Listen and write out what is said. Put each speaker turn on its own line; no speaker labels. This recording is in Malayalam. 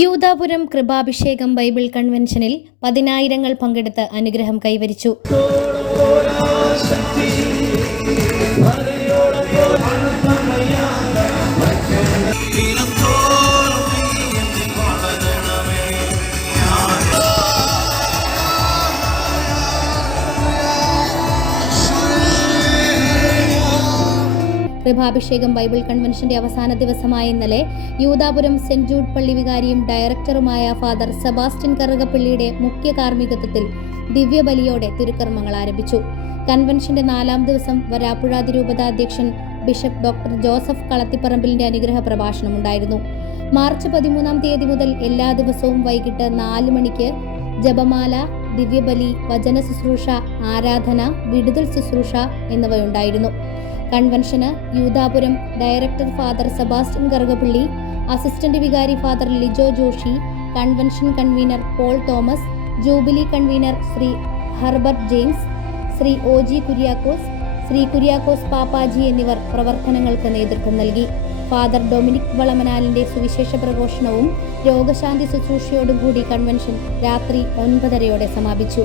യൂദാപുരം കൃപാഭിഷേകം ബൈബിൾ കൺവെൻഷനിൽ പതിനായിരങ്ങൾ പങ്കെടുത്ത് അനുഗ്രഹം കൈവരിച്ചു. കൃപാഭിഷേകം ബൈബിൾ കൺവെൻഷന്റെ അവസാന ദിവസമായ ഇന്നലെ യൂതാപുരം സെന്റ് ജൂഡ് പള്ളി വികാരിയും ഡയറക്ടറുമായ ഫാദർ സെബാസ്റ്റ്യൻ കറുകപ്പള്ളിയുടെ മുഖ്യ കാർമ്മികത്വത്തിൽ ദിവ്യബലിയോടെ തിരുക്കർമ്മങ്ങൾ ആരംഭിച്ചു. കൺവെൻഷന്റെ നാലാം ദിവസം വരാപ്പുഴ അതിരൂപത അധ്യക്ഷൻ ബിഷപ്പ് ഡോക്ടർ ജോസഫ് കളത്തിപ്പറമ്പിലിന്റെ അനുഗ്രഹ പ്രഭാഷണം ഉണ്ടായിരുന്നു. മാർച്ച് പതിമൂന്നാം തീയതി മുതൽ എല്ലാ ദിവസവും വൈകിട്ട് നാല് മണിക്ക് ജപമാല ദിവ്യബലി വചന ശുശ്രൂഷ ആരാധന വിടുതൽ ശുശ്രൂഷ എന്നിവയുണ്ടായിരുന്നു. കൺവെൻഷന് Yuthapuram director father Sebastian Karukappally assistant വികാരി father Lijo Joshi convention convener Paul Thomas jubilee convener Shri Herbert James Shri O G Kuriakose Shri Kuriakose Pappaji എന്നിവർ പ്രവർത്തനങ്ങൾക്ക് നേതൃത്വം നൽകി. ഫാദർ ഡൊമിനിക് വളമനാലിന്റെ സുവിശേഷ പ്രഘോഷണവും രോഗശാന്തി ശുശ്രൂഷയോടും കൂടി കൺവെൻഷൻ രാത്രി ഒൻപതരയോടെ സമാപിച്ചു.